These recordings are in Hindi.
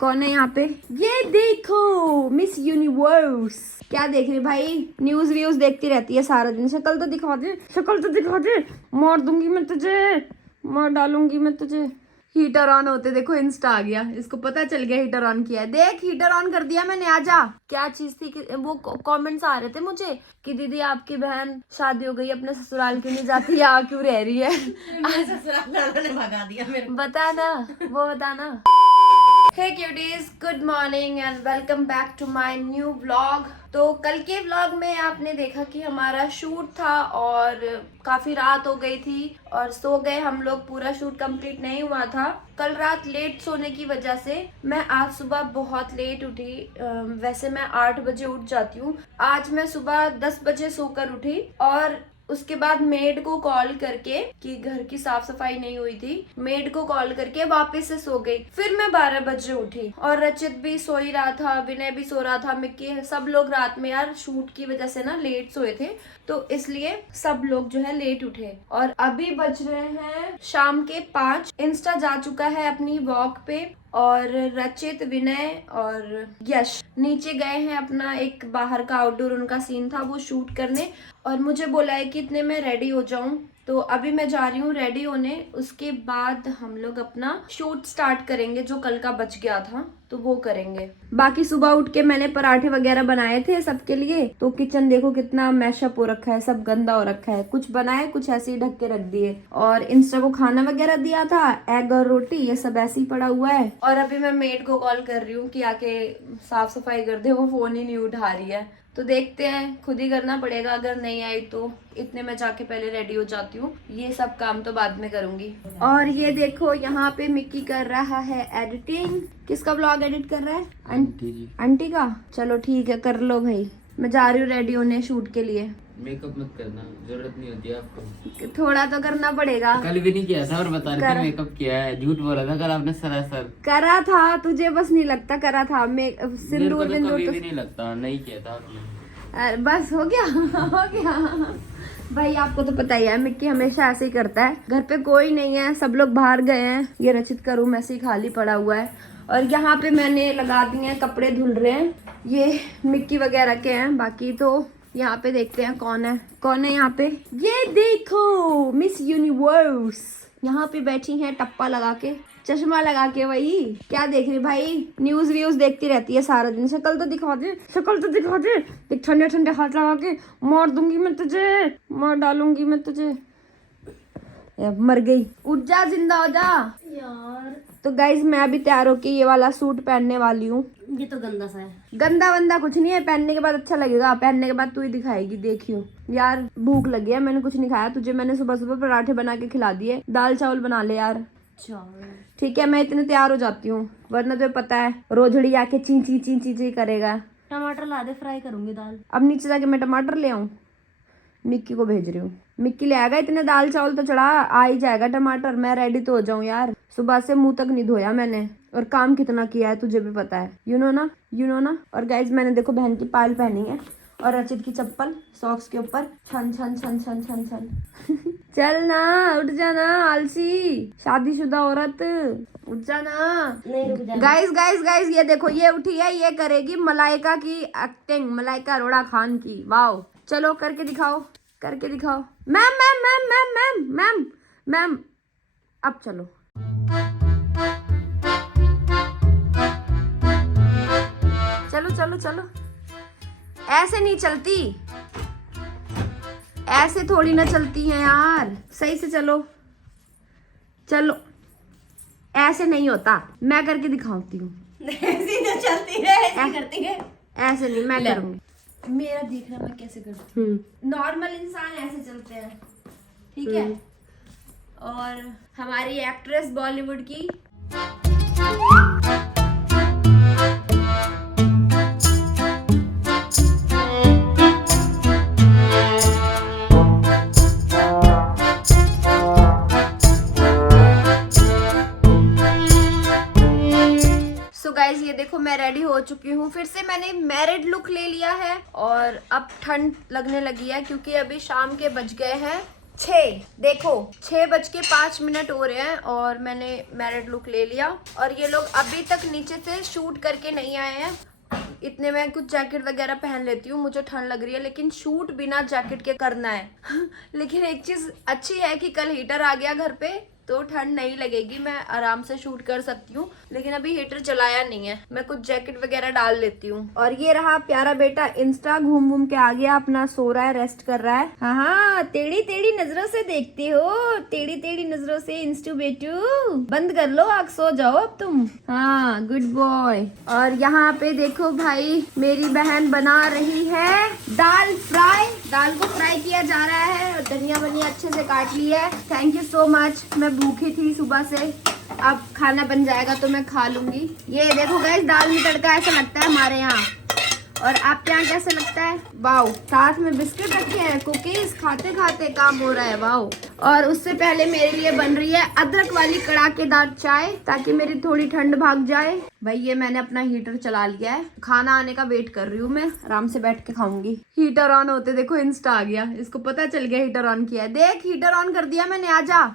कौन है यहाँ पे? ये देखो मिस यूनिवर्स। क्या देख रही भाई? न्यूज व्यूज देखती रहती है सारा दिन। शक्ल तो दिखा दे, शक्ल तो दिखा दे। मार दूंगी मैं तुझे, मार डालूंगी मैं तुझे। हीटर ऑन होते देखो इंस्टा आ गया, इसको पता चल गया हीटर ऑन किया है। देख हीटर ऑन कर दिया मैंने। आजा। क्या चीज थी कि वो कमेंट्स आ रहे थे मुझे कि दीदी आपकी बहन शादी हो गई, अपने ससुराल क्यों नहीं जाती, यहाँ क्यों रह रही है? ससुराल वालों ने भगा दिया मेरे को। बता ना, वो बताना। Hey cuties, good morning and welcome back to my new vlog. तो कल के व्लॉग में आपने देखा कि हमारा शूट था और काफी रात हो गई थी और सो गए हम लोग। पूरा शूट कंप्लीट नहीं हुआ था। कल रात लेट सोने की वजह से मैं आज सुबह बहुत लेट उठी। वैसे मैं 8 बजे उठ जाती हूँ। आज मैं सुबह 10 बजे सोकर उठी और उसके बाद मेड को कॉल करके कि घर की साफ सफाई नहीं हुई थी, मेड को कॉल करके वापस से सो गई। फिर मैं 12 बजे उठी और रचित भी सो ही रहा था, विनय भी सो रहा था, मिक्की, सब लोग रात में यार शूट की वजह से ना लेट सोए थे, तो इसलिए सब लोग जो है लेट उठे। और अभी बज रहे हैं शाम के 5। इंस्टा जा चुका है अपनी वॉक पे और रचित, विनय और यश नीचे गए हैं अपना एक बाहर का आउटडोर उनका सीन था वो शूट करने। और मुझे बोला है कि इतने में रेडी हो जाऊं, तो अभी मैं जा रही हूँ रेडी होने। उसके बाद हम लोग अपना शूट स्टार्ट करेंगे, जो कल का बच गया था तो वो करेंगे। बाकी सुबह उठ के मैंने पराठे वगैरह बनाए थे सबके लिए। तो किचन देखो कितना मैशअप हो रखा है, सब गंदा हो रखा है। कुछ बनाए, कुछ ऐसे ही ढक के रख दिए। और इंस्टा को खाना वगैरह दिया था, एग और रोटी, ये सब ऐसे ही पड़ा हुआ है। और अभी मैं मेड को कॉल कर रही हूँ कि आके साफ सफाई कर दे, वो फोन ही नहीं उठा रही है। तो देखते हैं, खुद ही करना पड़ेगा। अगर नहीं आई तो इतने में जाके पहले रेडी हो जाती हूँ, ये सब काम तो बाद में करूंगी। और ये देखो यहाँ पे मिक्की कर रहा है एडिटिंग। किसका व्लॉग एडिट कर रहा है? आंटी जी। आंटी का? चलो ठीक है, कर लो भाई। मैं जा रही हूँ रेडी होने शूट के लिए। मेकअप मत करना, जरूरत नहीं होती आपको। थोड़ा तो करना पड़ेगा। कल भी नहीं किया था और बता रहे थे मेकअप किया है, झूठ बोला था कल आपने सरासर। करा था, तुझे बस नहीं लगता करा था। मेरे को सिंदूर तो विंदूर कभी तो भी नहीं लगता, नहीं किया था आपने। बस हो गया हो गया। भाई आपको तो पता ही है मिक्की हमेशा ऐसे ही करता है। घर पे कोई नहीं है, सब लोग बाहर गए हैं। ये रचित का रूम ऐसे ही खाली पड़ा हुआ है। और यहाँ पे मैंने लगा दिए हैं, कपड़े धुल रहे हैं। ये मिक्की वगैरह के हैं। बाकी तो यहाँ पे देखते हैं कौन है यहाँ पे। ये देखो मिस यूनिवर्स यहाँ पे बैठी है, टप्पा लगा के, चश्मा लगा के। वही क्या देख रही भाई? न्यूज व्यूज देखती रहती है सारा दिन। शक्ल तो दिखा दे, शक्ल तो दिखा दे। देख ठंडे ठंडे हाथ लगा के मार दूंगी मैं तुझे, मार डालूंगी मैं तुझे। मर गई। उठ जा, जिंदा हो जा यार। तो गाइज मैं अभी तैयार होके ये वाला सूट पहनने वाली हूँ। ये तो गंदा सा है। गंदा वंदा कुछ नहीं है, पहनने के बाद अच्छा लगेगा। पहनने के बाद तू ही दिखाएगी, देखियो। यार भूख लगी है, मैंने कुछ नहीं खाया। तुझे मैंने सुबह सुबह पराठे बना के खिला दिए। दाल चावल बना ले यार। ठीक है, मैं इतने तैयार हो जाती हूँ, वरना तुझे पता है रोजड़ी आके ची ची ची ची ची करेगा। टमाटर ला दे, फ्राई करूंगी दाल। अब नीचे जाके मैं टमाटर ले आऊँ? मिक्की को भेज रही हूँ, मिक्की ले आएगा। इतने दाल चावल तो चढ़ा, आ ही जाएगा टमाटर। मैं रेडी तो हो जाऊँ यार। सुबह से मुंह तक नहीं धोया मैंने, और काम कितना किया है तुझे भी पता है। यू नो ना। और गाइज मैंने देखो बहन की पायल पहनी है और रचित की चप्पल सॉक्स के ऊपर। छन छन छन छन छन छन। चल ना, उठ जाना आलसी शादीशुदा औरत, उठ जाना। गाइज ये देखो, ये उठी है, ये करेगी मलाइका की एक्टिंग, मलाइका अरोड़ा खान की। वाओ, चलो करके दिखाओ, करके दिखाओ। Ma'am ma'am ma'am ma'am ma'am ma'am ma'am, अब चलो। चलो चलो चलो, ऐसे नहीं चलती, ऐसे थोड़ी ना चलती है यार। सही से चलो, चलो ऐसे नहीं होता। मैं करके दिखाती हूँ। ऐसी तो चलती है, ऐसी करती है। ऐसे नहीं, मैं करूंगी। मेरा देखना मैं कैसे करती हूँ। नॉर्मल इंसान ऐसे चलते हैं, ठीक है। और हमारी एक्ट्रेस बॉलीवुड की गाइज ये देखो मैं रेडी हो चुकी हूँ। फिर से मैंने मैरिड लुक ले लिया है और अब ठंड लगने लगी है क्योंकि अभी शाम के बज गए हैं देखो 6:05 हो रहे हैं और मैंने मैरिड लुक ले लिया और ये लोग अभी तक नीचे से शूट करके नहीं आए हैं। इतने में कुछ जैकेट वगैरह पहन लेती हूँ, मुझे ठंड लग रही है लेकिन शूट बिना जैकेट के करना है लेकिन एक चीज अच्छी है कि कल हीटर आ गया घर पे तो ठंड नहीं लगेगी, मैं आराम से शूट कर सकती हूँ। लेकिन अभी हीटर चलाया नहीं है, मैं कुछ जैकेट वगैरह डाल लेती हूँ। और ये रहा प्यारा बेटा, इंस्टा घूम घूम के आ गया, अपना सो रहा है, रेस्ट कर रहा है। हाँ, टेढ़ी टेढ़ी नजरों से देखते हो, टेढ़ी टेढ़ी नजरों से इंस्टू बेटू, बंद कर लो आँख, सो जाओ अब तुम। हाँ, गुड बॉय। और यहाँ पे देखो भाई, मेरी बहन बना रही है दाल फ्राई। दाल को फ्राई किया जा रहा है और धनिया वनिया अच्छे से काट ली है। Thank you so much. मैं भूखी थी सुबह से, अब खाना बन जाएगा तो मैं खा लूंगी। ये देखो गाइस, दाल में तड़का ऐसा लगता है हमारे यहाँ, और आपके यहाँ कैसे लगता है? वाओ, साथ में बिस्किट रखे हैं, कुकीज, खाते खाते काम हो रहा है। वाओ। और उससे पहले मेरे लिए बन रही है अदरक वाली कड़ाकेदार चाय, ताकि मेरी थोड़ी ठंड भाग जाए। भाई ये मैंने अपना हीटर चला लिया है, खाना आने का वेट कर रही हूँ मैं, आराम से बैठ के खाऊंगी। हीटर ऑन होते देखो इंस्टा आ गया, इसको पता चल गया हीटर ऑन किया है। देख हीटर ऑन कर दिया मैंने, आजा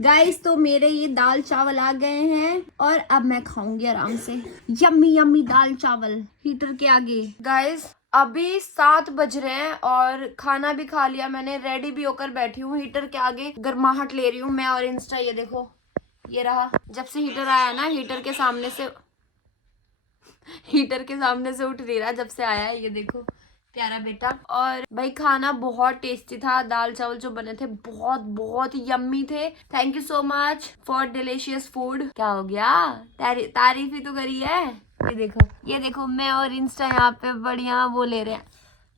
गाइस। तो मेरे ये दाल चावल आ गए हैं और अब मैं खाऊंगी आराम से, यम्मी यम्मी दाल चावल हीटर के आगे। गाइस अभी 7 बज रहे हैं और खाना भी खा लिया मैंने, रेडी भी होकर बैठी हूँ हीटर के आगे, गर्माहट ले रही हूँ मैं और इंस्टा। ये देखो, ये रहा, जब से हीटर आया ना, हीटर के सामने से उठ नहीं रहा जब से आया है। ये देखो प्यारा बेटा। और भाई खाना बहुत टेस्टी था, दाल चावल जो बने थे बहुत बहुत यम्मी थे। Thank you so much for delicious food. क्या हो गया, तारीफ ही तो करी है। ये देखो मैं और इंस्टा यहाँ पे बढ़िया वो ले रहे हैं।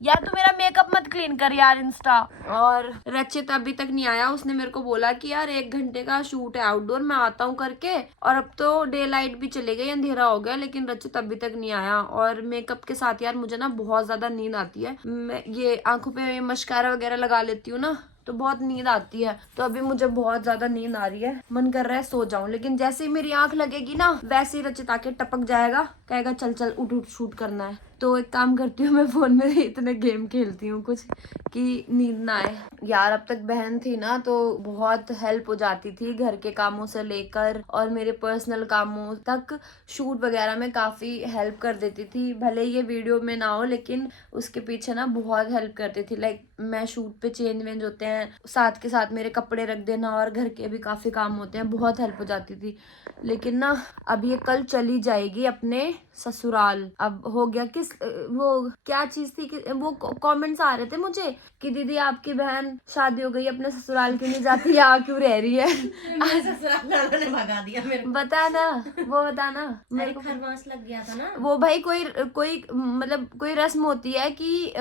यार तू मेरा मेकअप मत क्लीन कर यार इंस्टा। और रचित अभी तक नहीं आया, उसने मेरे को बोला कि यार 1 घंटे का शूट है आउटडोर, मैं आता हूँ करके। और अब तो डे लाइट भी चले गई, अंधेरा हो गया, लेकिन रचित अभी तक नहीं आया। और मेकअप के साथ यार मुझे ना बहुत ज्यादा नींद आती है, मैं ये आंखों पे मस्कारा वगैरह लगा लेती हूँ ना, तो बहुत नींद आती है। तो अभी मुझे बहुत ज्यादा नींद आ रही है, मन कर रहा है सो जाऊं, लेकिन जैसे ही मेरी आंख लगेगी ना, वैसे ही रचित आके टपक जाएगा, कहेगा चल चल उठ उठ शूट करना है। तो एक काम करती हूँ, मैं फोन में इतने गेम खेलती हूँ कुछ कि नींद ना आए। यार अब तक बहन थी ना तो बहुत हेल्प हो जाती थी, घर के कामों से लेकर और मेरे पर्सनल कामों तक, शूट वगैरह में काफी हेल्प कर देती थी। भले ये वीडियो में ना हो, लेकिन उसके पीछे ना बहुत हेल्प करती थी। लाइक मैं शूट पे चेंज वेंज होते हैं, साथ के साथ मेरे कपड़े रख देना, और घर के भी काफी काम होते हैं, बहुत हेल्प हो जाती थी। लेकिन ना अब ये कल चली जाएगी अपने ससुराल। अब हो गया किस वो क्या चीज थी कि वो कमेंट्स आ रहे थे मुझे कि दीदी आपकी बहन शादी हो गई, अपने ससुराल क्यों नहीं जाती, यहाँ क्यों रह रही है? ससुराल वालों ने भगा दिया मेरे को। बताना मेरे को खरमास लग गया था ना। वो भाई कोई मतलब कोई रस्म होती है कि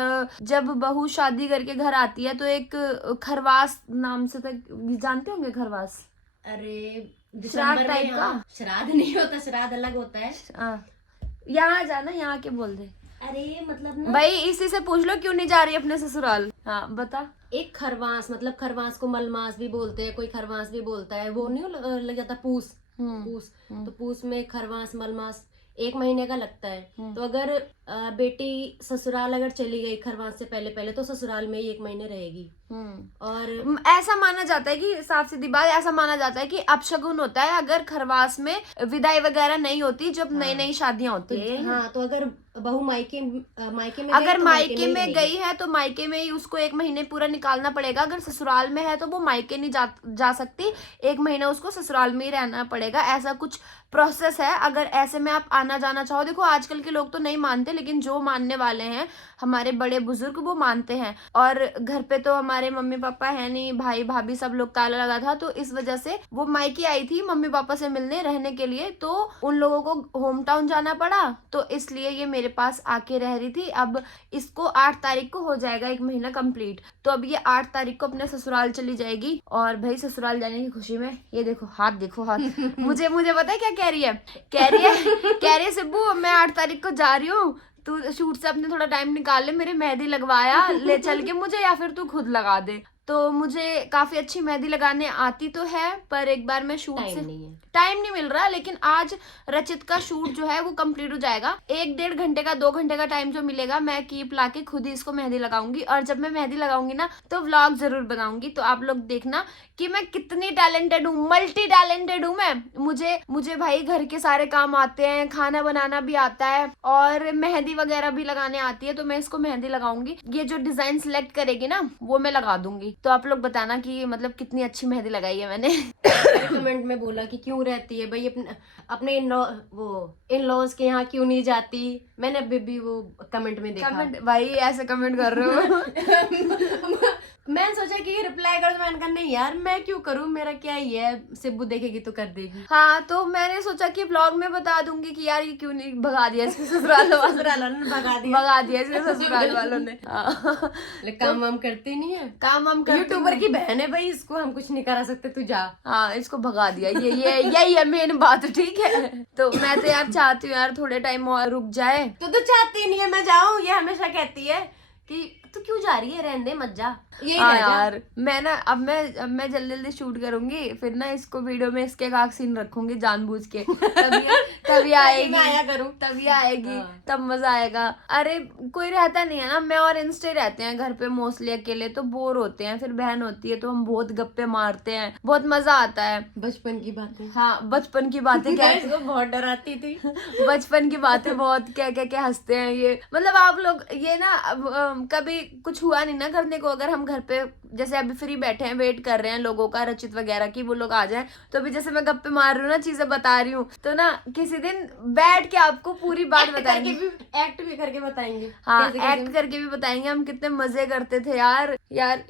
जब बहू शादी करके घर आती है तो एक खरवास नाम से, तक जानते होंगे खरवास? अरे श्राद्ध टाइप का। श्राद्ध नहीं होता, श्राद्ध अलग होता है। यहाँ जाना, यहाँ के बोल दे। अरे मतलब ना भाई इसी से पूछ लो क्यों नहीं जा रही अपने ससुराल। हाँ बता। एक खरवास, मतलब खरवास को मलमास भी बोलते हैं, कोई खरवास भी बोलता है। वो नहीं लग जाता पूस, तो पूस में खरवास मलमास 1 महीने का लगता है। तो अगर बेटी ससुराल अगर चली गई खरवास से पहले तो ससुराल में ही 1 महीने रहेगी। और ऐसा माना जाता है कि, साफ सीधी बात, ऐसा माना जाता है कि अपशगुन होता है अगर खरवास में विदाई वगैरह नहीं होती, जब नई नई शादियां होती है। हाँ, तो अगर बहू मायके में अगर मायके में गई है तो मायके में ही उसको 1 महीने पूरा निकालना पड़ेगा। अगर ससुराल में है तो वो मायके नहीं जा सकती, 1 महीना उसको ससुराल में ही रहना पड़ेगा। ऐसा कुछ प्रोसेस है। अगर ऐसे में आप आना जाना चाहो, देखो आजकल के लोग तो नहीं मानते, लेकिन जो मानने वाले हैं हमारे बड़े बुजुर्ग वो मानते हैं। और घर पे तो हमारे मम्मी पापा है नहीं, भाई भाभी सब लोग ताला लगा था, तो इस वजह से वो मायके आई थी मम्मी पापा से मिलने रहने के लिए, तो उन लोगों को होम टाउन जाना पड़ा, तो इसलिए ये मेरे पास आके रह रही थी। अब इसको 8 तारीख को हो जाएगा 1 महीना कंप्लीट, तो अब ये 8 तारीख को अपने ससुराल चली जाएगी। और भाई ससुराल जाने की खुशी में ये देखो हाथ मुझे पता है क्या कह रही है सिब्बू, मैं 8 तारीख को जा रही हूँ, तू शूट से अपने थोड़ा टाइम निकाल ले, मेरे मेहंदी लगवाया ले चल के मुझे, या फिर तू खुद लगा दे। तो मुझे काफी अच्छी मेहंदी लगाने आती तो है, पर एक बार मैं शूट से टाइम नहीं मिल रहा, लेकिन आज रचित का शूट जो है वो कंप्लीट हो जाएगा। 1-1.5 घंटे का 2 घंटे का टाइम जो मिलेगा, मैं कीप लाके खुद ही इसको मेहंदी लगाऊंगी। और जब मैं मेहंदी लगाऊंगी ना तो व्लॉग जरूर बनाऊंगी, तो आप लोग देखना कि मैं कितनी टैलेंटेड हूँ, मल्टी टैलेंटेड हूँ मैं। मुझे भाई घर के सारे काम आते हैं, खाना बनाना भी आता है और मेहंदी वगैरह भी लगाने आती है। तो मैं इसको मेहंदी लगाऊंगी, ये जो डिजाइन सिलेक्ट करेगी ना वो मैं लगा दूंगी। तो आप लोग बताना कि मतलब कितनी अच्छी मेहंदी लगाई है मैंने। कमेंट में बोला कि क्यों रहती है भाई अपने इन लॉज के यहाँ क्यों नहीं जाती। मैंने अभी भी वो कमेंट में देखा। कमेंट भाई ऐसे कमेंट कर रहे हो। मैंने सोचा कि रिप्लाई कर, तो मैंने कहा नहीं यार मैं क्यों करूं, मेरा क्या ही है, सिब्बू देखेगी तो कर देगी। हाँ, तो मैंने सोचा कि ब्लॉग में बता दूंगी कि यार ये क्यों नहीं भगा दिया इसके ससुराल वालों ने, भगा दिया इसके ससुराल वालों ने। काम वाम करती नहीं है, काम हम यूट्यूबर की बहन है भाई, इसको हम कुछ नहीं करा सकते, तू जा। हाँ, इसको भगा दिया, ये यही है मेन बात, ठीक है। तो मैं तो यार चाहती हूँ यार थोड़े टाइम और रुक जाए। तो चाहती नहीं है मैं जाऊँ, ये हमेशा कहती है कि तू क्यों जा रही है, रहने दे मत जा। हाँ यार, मैं ना अब मैं जल्दी जल्दी शूट करूंगी, फिर ना इसको वीडियो में इसके एक सीन रखूंगी जानबूझ के, तभी आएगी, आया करूं तभी आएगी, तब मजा आएगा। अरे कोई रहता नहीं है ना, मैं और इंस्टे रहते हैं घर पे मोस्टली अकेले, तो बोर होते हैं। फिर बहन होती है तो हम बहुत गप्पे मारते हैं, बहुत मजा आता है। बचपन की बातें, हाँ बचपन की बातें क्या, इसको बहुत डराती थी। बचपन की बातें बहुत क्या हंसते हैं ये। मतलब आप लोग ये ना कभी कुछ हुआ नहीं ना करने को, अगर हम घर पे जैसे अभी फ्री बैठे हैं, वेट कर रहे हैं लोगों का, रचित वगैरह की, वो लोग आ जाए, तो अभी जैसे मैं गप्पे मार रही हूँ ना, चीजें बता रही हूँ, तो ना किसी दिन बैठ के आपको पूरी बात बताएंगे, एक्ट भी करके बताएंगे। हाँ एक्ट करके भी बताएंगे हम कितने मजे करते थे यार।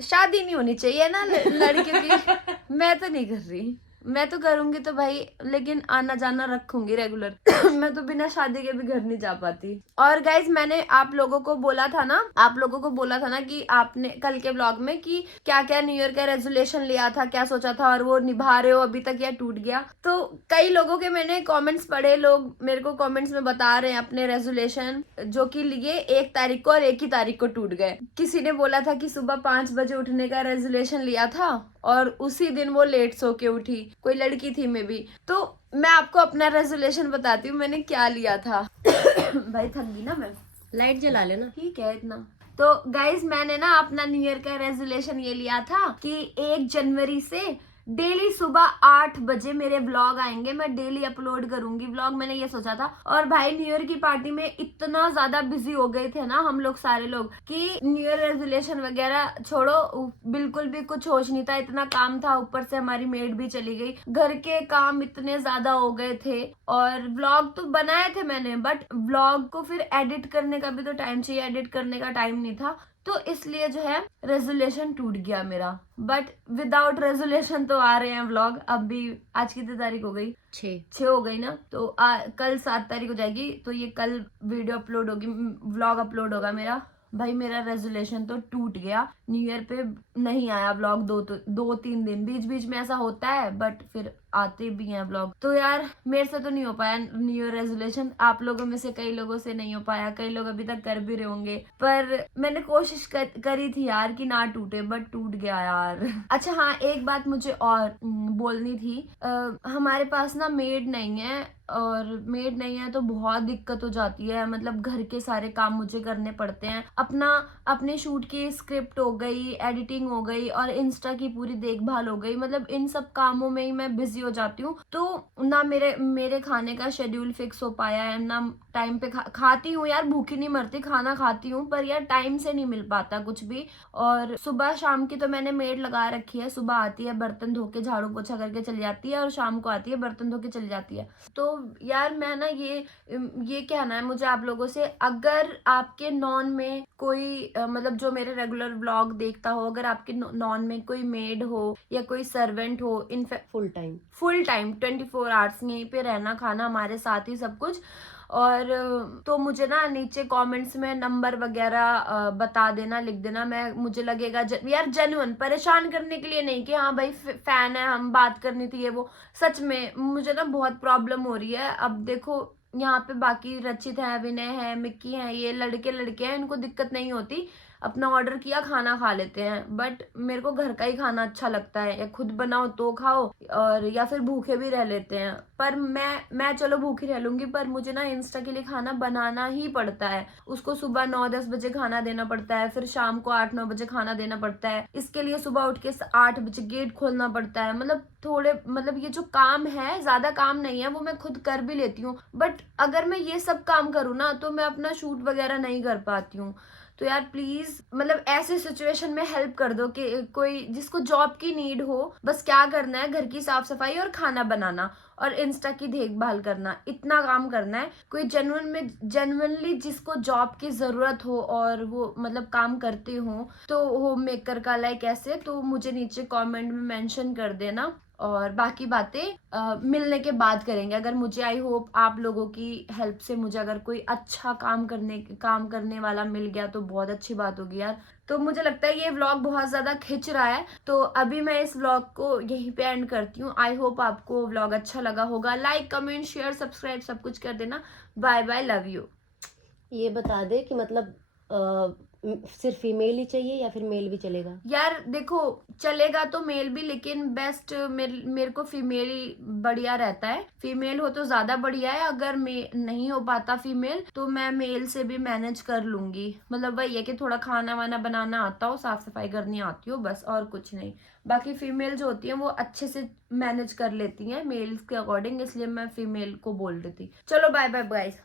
शादी नहीं होनी चाहिए ना लड़के की। मैं तो नहीं कर रही, मैं तो करूंगी तो भाई, लेकिन आना जाना रखूंगी रेगुलर। मैं तो बिना शादी के भी घर नहीं जा पाती। और गाइज मैंने आप लोगों को बोला था ना कि आपने कल के व्लॉग में कि क्या क्या न्यू ईयर का रेजोल्यूशन लिया था, क्या सोचा था, और वो निभा रहे हो अभी तक या टूट गया। तो कई लोगों के मैंने कॉमेंट्स पढ़े, लोग मेरे को कॉमेंट्स में बता रहे हैं अपने रेजोल्यूशन जो कि लिए 1 तारीख को और 1 ही तारीख को टूट गए। किसी ने बोला था कि सुबह 5 बजे उठने का रेजोल्यूशन लिया था और उसी दिन वो लेट सो के उठी, कोई लड़की थी मे बी। तो मैं आपको अपना रेजोल्यूशन बताती हूँ मैंने क्या लिया था। भाई थक गई ना मैं, लाइट जला लेना, ठीक है इतना। तो गाइज मैंने ना अपना न्यू ईयर का रेजोल्यूशन ये लिया था कि 1 जनवरी से डेली सुबह 8 बजे मेरे व्लॉग आएंगे, मैं डेली अपलोड करूंगी व्लॉग, मैंने ये सोचा था। और भाई न्यू ईयर की पार्टी में इतना ज्यादा बिजी हो गए थे ना हम लोग सारे लोग कि न्यू ईयर रेजोल्यूशन वगैरह छोड़ो, बिल्कुल भी कुछ होश नहीं था, इतना काम था। ऊपर से हमारी मेड भी चली गई, घर के काम इतने ज्यादा हो गए थे। और व्लॉग तो बनाए थे मैंने, बट व्लॉग को फिर एडिट करने का भी तो टाइम चाहिए, एडिट करने का टाइम नहीं था, तो इसलिए जो है रेजोल्यूशन टूट गया मेरा। बट विदाउट रेजोल्यूशन तो आ रहे हैं व्लॉग। अब भी आज कितनी तारीख हो गई, 6 हो गई ना, तो कल 7 तारीख हो जाएगी, तो ये कल वीडियो अपलोड होगी, व्लॉग अपलोड होगा मेरा। भाई मेरा रेजोल्यूशन तो टूट गया, न्यू ईयर पे नहीं आया व्लॉग 2-3 दिन, बीच बीच में ऐसा होता है, बट फिर आते भी हैं व्लॉग। तो यार मेरे से तो नहीं हो पाया न्यू ईयर रेजोल्यूशन, आप लोगों में से कई लोगों से नहीं हो पाया, कई लोग अभी तक कर भी रहे होंगे, पर मैंने कोशिश करी थी यार कि ना टूटे, बट टूट गया यार। अच्छा हाँ, एक बात मुझे और बोलनी थी, हमारे पास ना मेड नहीं है, और मेड नहीं है तो बहुत दिक्कत हो जाती है। मतलब घर के सारे काम मुझे करने पड़ते हैं, अपने शूट की स्क्रिप्ट हो गई, एडिटिंग हो गई, और इंस्टा की पूरी देखभाल हो गई। मतलब इन सब कामों में ही मैं बिजी हो जाती हूँ, तो ना मेरे खाने का शेड्यूल फिक्स हो पाया है, ना टाइम पे खाती हूँ यार, भूखी नहीं मरती, खाना खाती हूँ, पर यार टाइम से नहीं मिल पाता कुछ भी। और सुबह शाम की तो मैंने मेड लगा रखी है, सुबह आती है बर्तन धो के झाड़ू पोछा करके चली जाती है, और शाम को आती है बर्तन धो के चली जाती है। तो यार मैं ना ये कहना है मुझे आप लोगों से, अगर आपके नॉन में कोई मतलब जो मेरे रेगुलर व्लॉग देखता हो, अगर आपके नॉन में कोई मेड हो या कोई सर्वेंट हो, इनफैक्ट फुल टाइम 24 आवर्स यहीं पे रहना, खाना हमारे साथ ही सब कुछ, और तो मुझे ना नीचे कमेंट्स में नंबर वगैरह बता देना, लिख देना। मुझे लगेगा यार जेन्युइन, परेशान करने के लिए नहीं कि हाँ भाई फैन है, हम बात करनी थी ये वो, सच में मुझे ना बहुत प्रॉब्लम हो रही है। अब देखो यहाँ पे बाकी रचित है, विनय है, मिक्की है, ये लड़के हैं, इनको दिक्कत नहीं होती, अपना ऑर्डर किया, खाना खा लेते हैं। बट मेरे को घर का ही खाना अच्छा लगता है, या खुद बनाओ तो खाओ, और या फिर भूखे भी रह लेते हैं। पर मैं चलो भूखी रह लूंगी, पर मुझे ना इंस्टा के लिए खाना बनाना ही पड़ता है। उसको सुबह 9-10 बजे खाना देना पड़ता है, फिर शाम को 8-9 बजे खाना देना पड़ता है। इसके लिए सुबह उठ के 8 बजे गेट खोलना पड़ता है। मतलब ये जो काम है, ज्यादा काम नहीं है, वो मैं खुद कर भी लेती हूँ। बट अगर मैं ये सब काम करूँ ना, तो मैं अपना शूट वगैरह नहीं कर पाती हूँ। तो यार प्लीज, मतलब ऐसे सिचुएशन में हेल्प कर दो कि कोई जिसको जॉब की नीड हो, बस क्या करना है, घर की साफ सफाई और खाना बनाना और इंस्टा की देखभाल करना, इतना काम करना है। कोई जेन्युइनली जिसको जॉब की जरूरत हो और वो मतलब काम करते हो, तो होम मेकर का लाइक ऐसे, तो मुझे नीचे कमेंट में मेंशन कर देना। और बाकी बातें मिलने के बाद करेंगे। अगर मुझे, आई होप आप लोगों की हेल्प से मुझे अगर कोई अच्छा काम करने वाला मिल गया तो बहुत अच्छी बात होगी यार। तो मुझे लगता है ये व्लॉग बहुत ज्यादा खिंच रहा है, तो अभी मैं इस व्लॉग को यहीं पे एंड करती हूँ। आई होप आपको व्लॉग अच्छा लगा होगा। लाइक, कमेंट, शेयर, सब्सक्राइब सब कुछ कर देना। Bye bye, love you. ये बता दे कि मतलब सिर्फ फीमेल ही चाहिए या फिर मेल भी चलेगा? यार देखो, चलेगा तो मेल भी, लेकिन बेस्ट मेरे को फीमेल ही बढ़िया रहता है। फीमेल हो तो ज्यादा बढ़िया है। अगर नहीं हो पाता फीमेल, तो मैं मेल से भी मैनेज कर लूंगी। मतलब वही है कि थोड़ा खाना वाना बनाना आता हो, साफ सफाई करनी आती हो, बस, और कुछ नहीं। बाकी फीमेल जो होती है वो अच्छे से मैनेज कर लेती है मेल्स के अकॉर्डिंग, इसलिए मैं फीमेल को बोल रही थी। चलो बाय बाय गाइस।